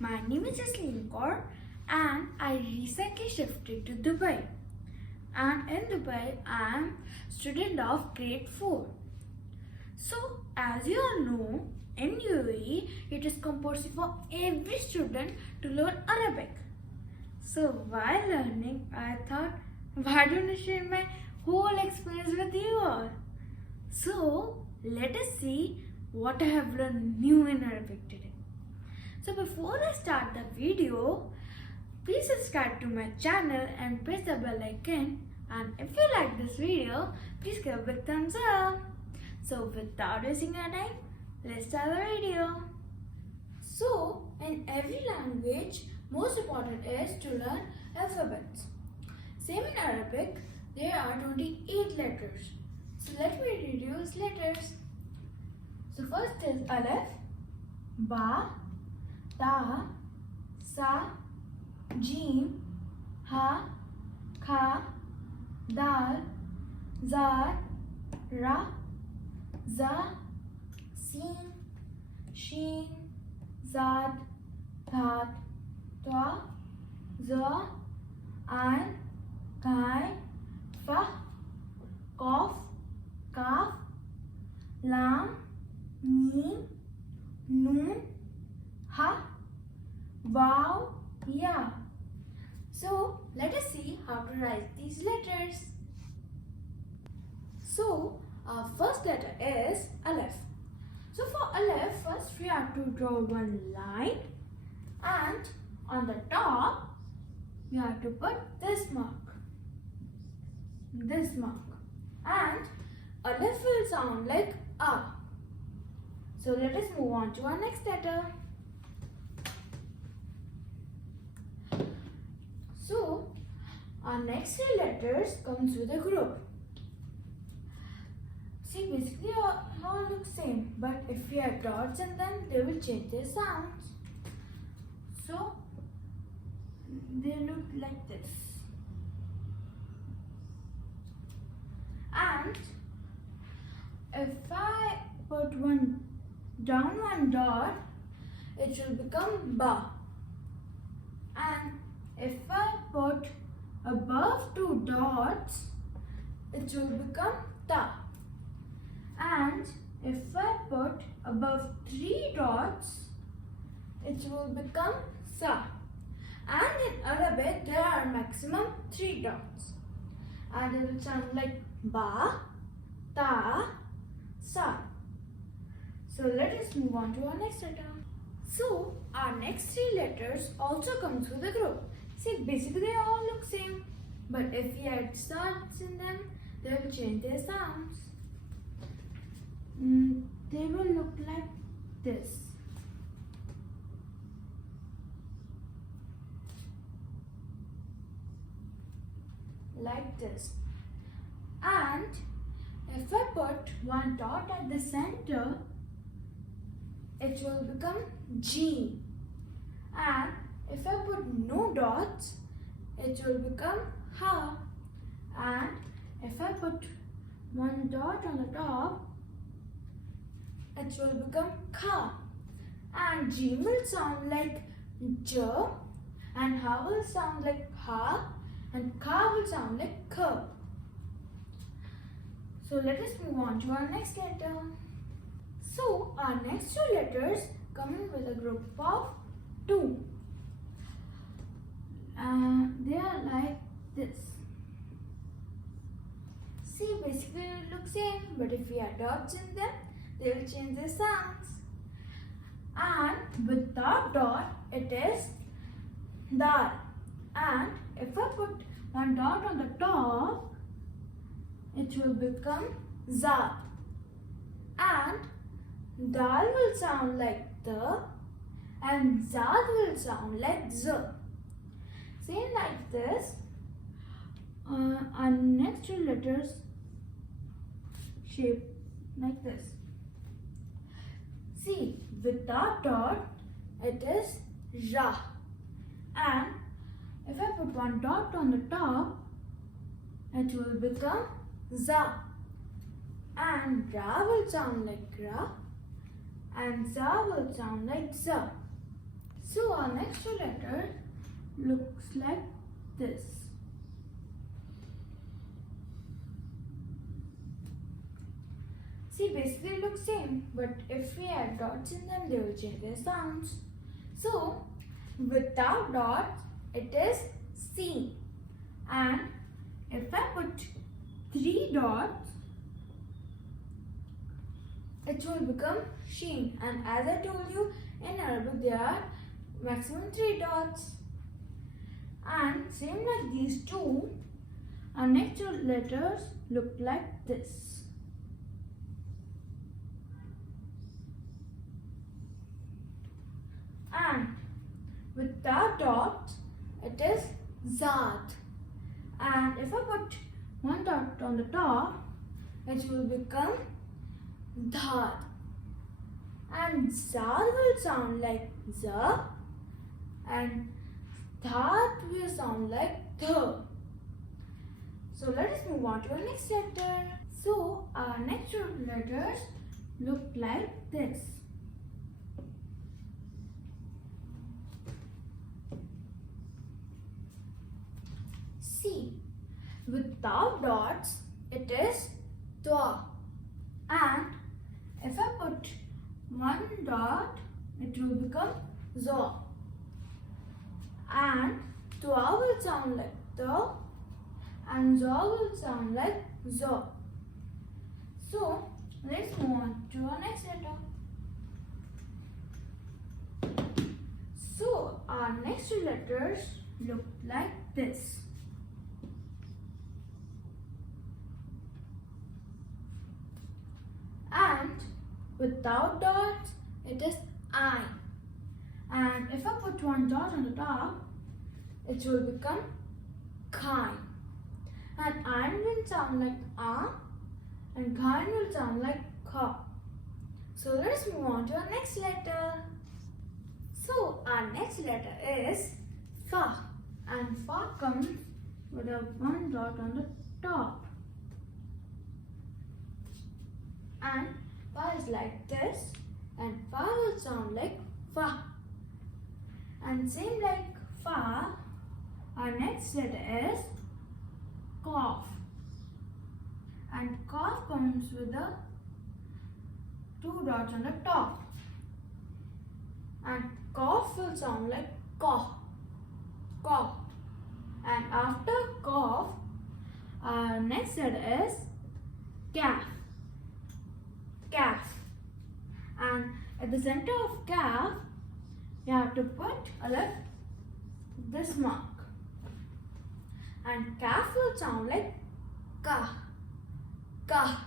My name is Jasleen and I recently shifted to Dubai. And in Dubai, I am student of grade 4. So, as you all know, in UAE, it is compulsory for every student to learn Arabic. So, while learning, I thought, why don't I share my whole experience with you all? So, let us see what I have learned new in Arabic today. So before I start the video, please subscribe to my channel and press the bell icon. And if you like this video, please give a big thumbs up. So without wasting our time, let's start the video. So in every language, most important is to learn alphabets. Same in Arabic, there are 28 letters. So let me introduce letters. So first is Alif, Ba, Ta, Sa, Jim, Ha, Kha, Dal, Zar, Ra, Za, Sin, Shin, Zad, Dhat, Twa, Za, Ain, Kai, Fa, Qaf, Kaf, Lam, Mim, Noon, Ha, Wow, Ya. So let us see how to write these letters. So our first letter is Aleph. So for Aleph, first we have to draw one line and on the top we have to put this mark. And Aleph will sound like A. So let us move on to our next letter. So, our next three letters comes with a group. See, basically all look same, but if we add dots in them, they will change their sounds. So, they look like this. And if I put down one dot, it will become Ba. And if I put above two dots, it will become Ta. And if I put above three dots, it will become Sa. And in Arabic, there are maximum 3 dots. And it will sound like Ba, Ta, Sa. So let us move on to our next letter. So our next 3 letters also comes with a group. See, basically they all look same, but if we add sounds in them, they will change their sounds. They will look like this. Like this. And if I put one dot at the center, it will become G. And if I put no dots, it will become Ha. And if I put one dot on the top, it will become Kha. And G will sound like J, and Ha will sound like Ha, and Ka will sound like K. So let us move on to our next letter. So our next 2 letters come in with a group of 2. They are like this. See, basically it looks same, but if we add dots in them, they will change their sounds. And without dot, it is Dal. And if I put one dot on the top, it will become Za. And Dal will sound like the, and Zad will sound like Z. Same like this. Our next 2 letters shape like this. See, without dot, it is Ra. And if I put one dot on the top, it will become Za. And Ra will sound like Ra, and Za will sound like Za. So our next letter looks like this. See, basically it looks same, but if we add dots in them, they will change their sounds. So, without dots, it is C. And if I put 3 dots, it will become Sheen. And as I told you, in Arabic there are maximum 3 dots. And same like these two, our next two letters look like this. And without dots, it is Zat. And if I put 1 dot on the top, it will become Dhad. And Zad will sound like Z, and Dhad will sound like Th. So let us move on to our next letter. So our next two letters look like this. C. Without dots, it is Dwa. And if I put 1 dot, it will become Zo. And Dwa will sound like the, and Zo will sound like Zo. So let's move on to our next letter. So our next two letters look like this. And without dots, it is I. And if I put 1 dot on the top, it will become Kai. And I will sound like A, and Kai will sound like Ka. So let's move on to our next letter. So our next letter is Fa. And Fa comes with a 1 dot on the top. And Fa is like this, and Fa will sound like Fa. And same like Fa, our next letter is Qaf. And Qaf comes with the 2 dots on the top. And Qaf will sound like Qaf. Qaf. And after Qaf, our next letter is Kaf. Kaf. And at the center of Kaf, you have to put this mark. And Kaf will sound like Ka. Ka.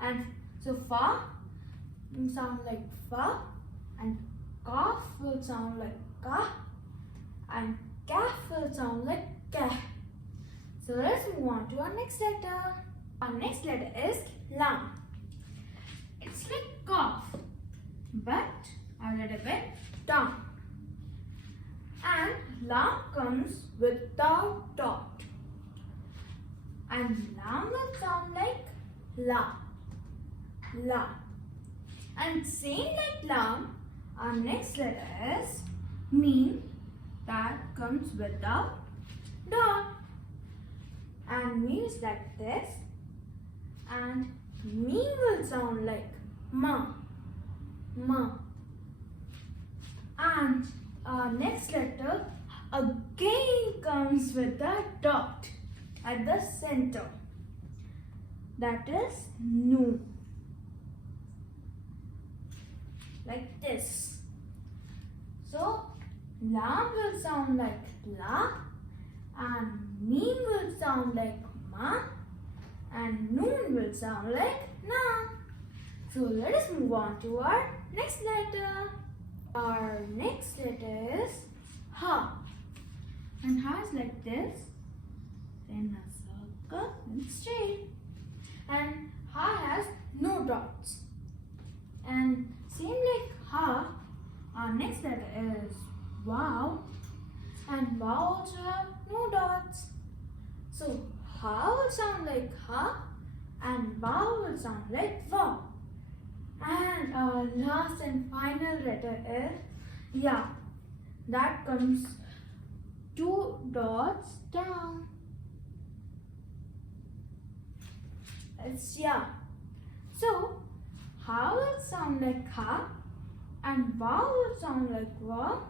And so Fa will sound like Fa, and Qaf will sound like Ka, and Kaf will sound like Kah. So let's move on to our next letter. Our next letter is Lam. It's like cough, but a little bit down. And Lam comes without dot. And Lam will sound like La. La. And same like Lam, our next letter is Meen, that comes without dot. And Meen is like this. And Meen will sound like Ma. Ma. And our next letter again comes with a dot at the center. That is Nu. Like this. So Lam will sound like La, and Meen will sound like Ma, and Noon will sound like Na. So let us move on to our next letter. Our next letter is Ha. And Ha is like this, then a circle and straight. And Ha has no dots. And same like Ha, our next letter is Wow. And Wow also have no dots. So Ha will sound like Ha, and Wow will sound like Wow. And our last and final letter is Ya. that comes two dots down. It's yeah. So how will sound like ha, and wow will sound like wow,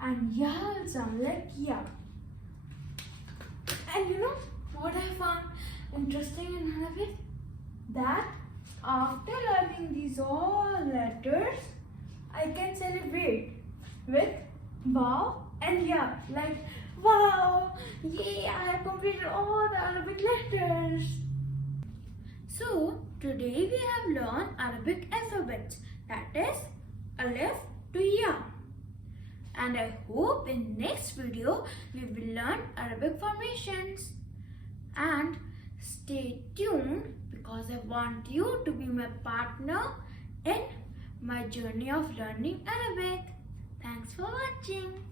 and ya will sound like ya. And you know what I found interesting in Arabic? That after learning these all letters, I can celebrate with wow and ya. Like, wow, yay, I have completed all the Arabic letters. So, today we have learned Arabic alphabets, that is Alif to Ya. And I hope in next video we will learn Arabic formations. And stay tuned because I want you to be my partner in my journey of learning Arabic. Thanks for watching.